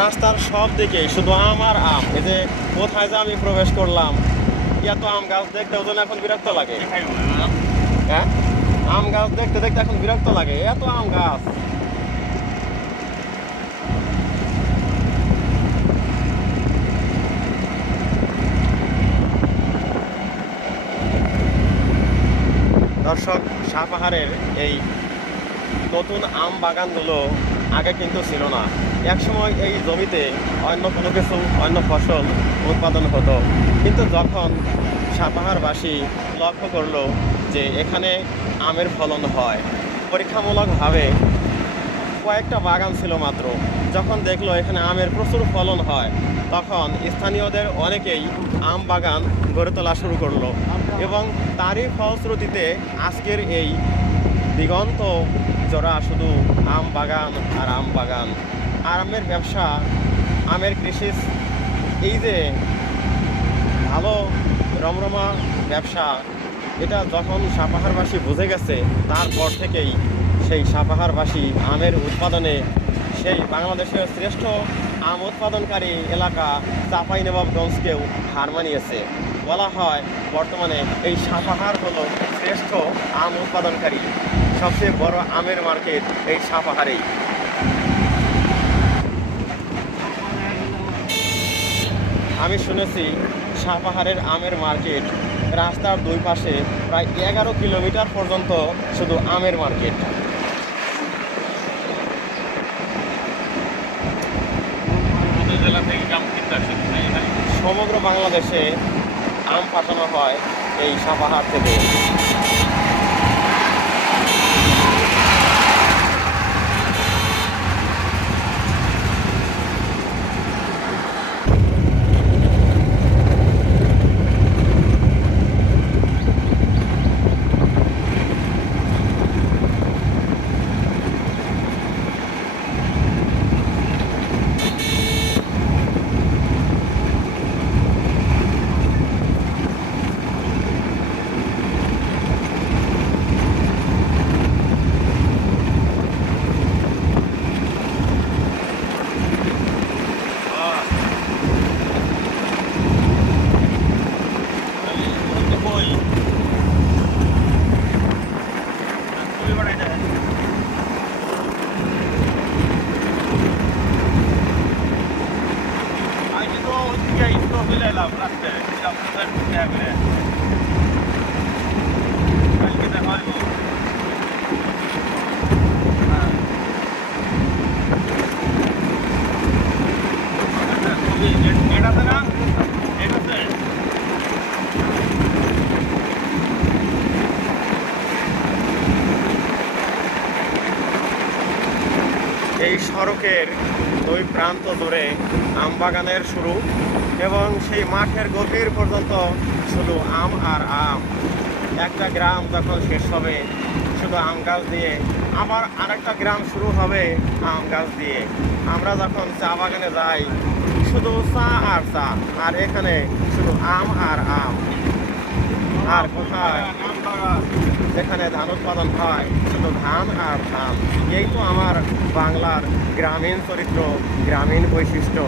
রাস্তার সব দিকে শুধু আম আর আম। এই যে কোথায় যে আমি প্রবেশ করলাম, এত আম গাছ দেখতে ওজন এখন বিরক্ত লাগে। হ্যাঁ, আম গাছ দেখতে দেখতে এখন বিরক্ত লাগে, এত আম গাছ। দর্শক, সাপাহারের এই নতুন আম বাগানগুলো আগে কিন্তু ছিল না। একসময় এই জমিতে অন্য কোনো কিছু, অন্য ফসল উৎপাদন হতো, কিন্তু যখন সাপাহারবাসী লক্ষ্য করলো যে এখানে আমের ফলন হয়, পরীক্ষামূলকভাবে কয়েকটা বাগান ছিল মাত্র, যখন দেখলো এখানে আমের প্রচুর ফলন হয়, তখন স্থানীয়দের অনেকেই আম বাগান গড়ে তোলা শুরু করলো। এবং তারই ফলশ্রুতিতে আজকের এই দিগন্ত জোড়া শুধু আম বাগান আর আম বাগান। আর আমের ব্যবসা, আমের কৃষি, এই যে ভালো রমরমা ব্যবসা, এটা যখন সাপাহারবাসী বুঝে গেছে, তারপর থেকেই সেই সাপাহারবাসী আমের উৎপাদনে সেই বাংলাদেশের শ্রেষ্ঠ আম উৎপাদনকারী এলাকা চাঁপাইনবাবগঞ্জকেও হার মানিয়েছে। বলা হয় বর্তমানে এই সাপাহার হলো শ্রেষ্ঠ আম উৎপাদনকারী, সবচেয়ে বড় আমের মার্কেট এই সাপাহারেই। আমি শুনেছি সাপাহারের আমের মার্কেট রাস্তার দুই পাশে প্রায় 11 কিলোমিটার পর্যন্ত শুধু আমের মার্কেট। সমগ্র বাংলাদেশে আম পাঠানো হয় এই সাপাহার থেকে। এই সড়কের দুই প্রান্ত জুড়ে আম বাগানের শুরু, এবং সেই মাঠের গভীর পর্যন্ত শুধু আম আর আম। একটা গ্রাম যখন শেষ হবে শুধু আম গাছ দিয়ে, আবার আরেকটা গ্রাম শুরু হবে আম গাছ দিয়ে। আমরা যখন চা বাগানে যাই শুধু চা আর চা, আর এখানে শুধু আম আর আম। আর কোথায় যেখানে ধান উৎপাদন হয় শুধু ধান আর ধান। এই তো আমার বাংলার গ্রামীণ চরিত্র, গ্রামীণ বৈশিষ্ট্য।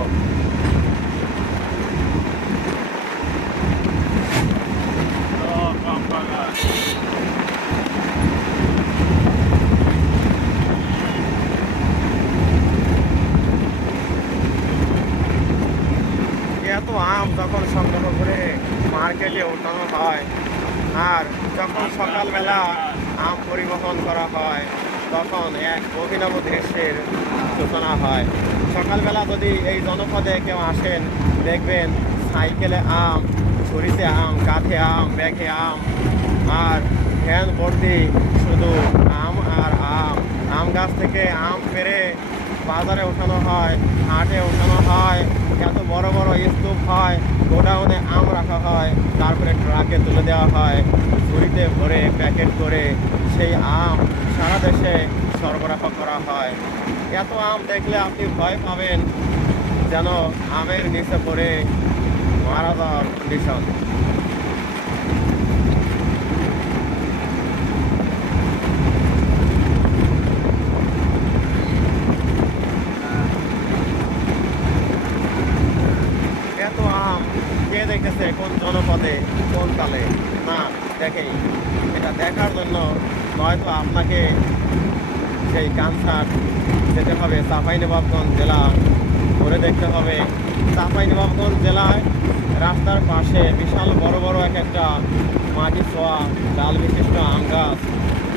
এত আম যখন সংগ্রহ করে মার্কেটে ওঠানো হয়, আর যখন সকালবেলা আম পরিবহন করা হয়, তখন এক অভিনব দৃশ্যের সূচনা হয়। সকালবেলা যদি এই জনপদে কেউ আসেন, দেখবেন সাইকেলে আম, ঝুড়িতে আম, কাঁধে আম, ব্যাগে আম, আর ভ্যান ভর্তি শুধু আম আর আম। আম গাছ থেকে আম পেড়ে বাজারে ওঠানো হয়, হাটে ওঠানো হয়, এত বড় বড় স্তূপ হয়, গোডাউনে আম রাখা হয়, তারপরে ট্রাকে তুলে দেওয়া হয়, ঝুড়িতে ভরে প্যাকেট করে সেই আম সারা দেশে সরবরাহ করা হয়। এত আম দেখলে আপনি ভয় পাবেন যেন আমের নিচে পড়ে মারা যাওয়ার কন্ডিশন। ঘটছে কোন জনপদে কোন কালে না দেখেই। এটা দেখার জন্য নয়তো আপনাকে সেই কানসার যেতে হবে চাঁপাইনবাবগঞ্জ জেলা ঘুরে দেখতে হবে। চাঁপাইনবাবগঞ্জ জেলায় রাস্তার পাশে বিশাল বড় বড় একটা মাটি ছোঁয়া ডাল বিশিষ্ট আম গাছ।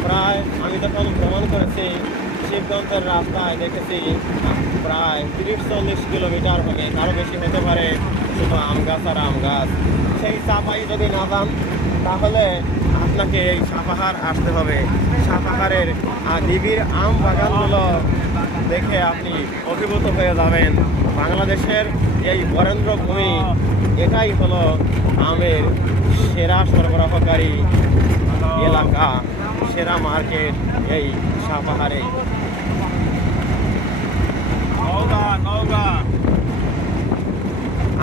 প্রায় আমি যখন ভ্রমণ করেছি শিবগঞ্জের রাস্তায় দেখেছি প্রায় 30-40 কিলোমিটার হবে, আরও বেশি হতে পারে, শুধু আম গাছ আর আম গাছ। সেই চাপাই যদি না যান তাহলে আপনাকে এই সাপাহার আসতে হবে। সাপাহারের নিবিড় আম বাগানগুলো দেখে আপনি অভিভূত হয়ে যাবেন। বাংলাদেশের এই বরেন্দ্র ভূমি এটাই হলো আমের সেরা সরবরাহকারী এলাকা, সেরা মার্কেট এই সাপাহারে।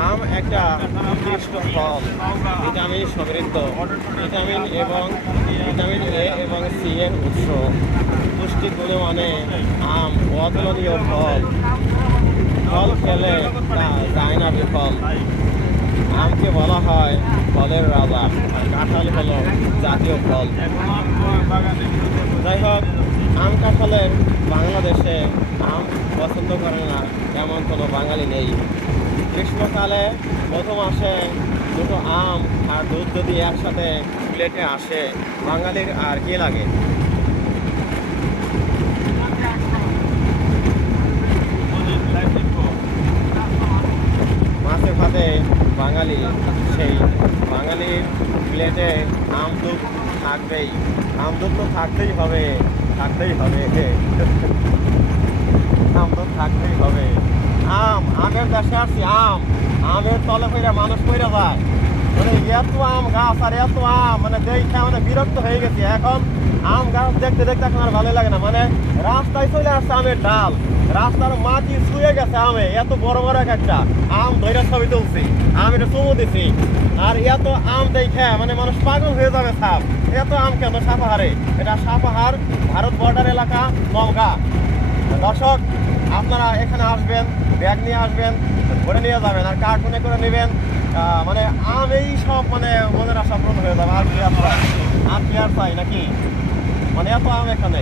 আম একটা উৎকৃষ্ট ফল, ভিটামিন সমৃদ্ধ, ভিটামিন এ এবং সি এর উৎস, পুষ্টি গুণমানে আম অতুলনীয় ফল। ফল খেলে তা যায় না বিফল। আমকে বলা হয় ফলের রাজা, কাঁঠাল হলো জাতীয় ফল। যাই হোক, আম কাঁঠালের বাংলাদেশে আম পছন্দ করে না এমন কোনো বাঙালি নেই। গ্রীষ্মকালে প্রথম আসে দুটো আম আর দুধ যদি একসাথে প্লেটে আসে, বাঙালির আর কি লাগে। মাছে ভাতে বাঙালি, সেই বাঙালির প্লেটে আম দুধ থাকবেই। আম দুধ তো থাকতেই হবে, থাকতেই হবে, আম দুধ থাকতেই হবে। আমের দেশে আসছি, আমের তলে পইরা মানুষ পইরা যায়। মানে এত আম গাছ আর এত আম, মানে দেখে মানে বিরক্ত হয়ে গেছি। এখন আম গাছ দেখতে দেখতে এখন আর ভালো লাগে না। মানে রাস্তায় চলে আসছে আমের ডাল, রাস্তার মাটি ছুঁয়ে গেছে আমে। এত বড় বড় একটা আম ধৈর্য ছবি তুলছি, আম এটা চুমু দিছি। আর এত আম দেখে মানে মানুষ পাগল হয়ে যাবে। সাপ এত আম কেন সাপাহারে? এটা সাপাহার ভারত বর্ডার এলাকা, নওগাঁ। দর্শক, আপনারা এখানে আসবেন, ব্যাগ নিয়ে আসবেন, ভরে নিয়ে যাবেন আর কার্টুনে করে নেবেন। মানে আম এই সব মানে মনের আশা পূরণ হয়ে যাবে। আর কি আর চাই নাকি? মানে এত আম এখানে।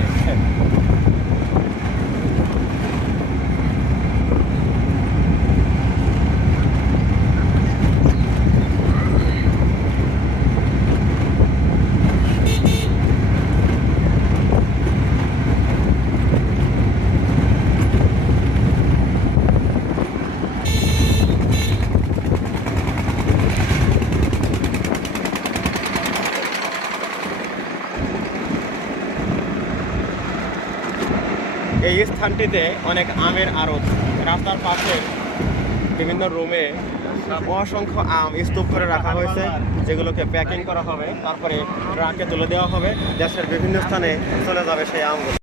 এই স্থানটিতে অনেক আমের আড়ত। রাস্তার পাশে বিভিন্ন রুমে অসংখ্য আম স্তূপ করে রাখা হয়েছে, যেগুলোকে প্যাকিং করা হবে, তারপরে ট্রাকে তুলে দেওয়া হবে, দেশের বিভিন্ন স্থানে চলে যাবে সেই আমগুলো।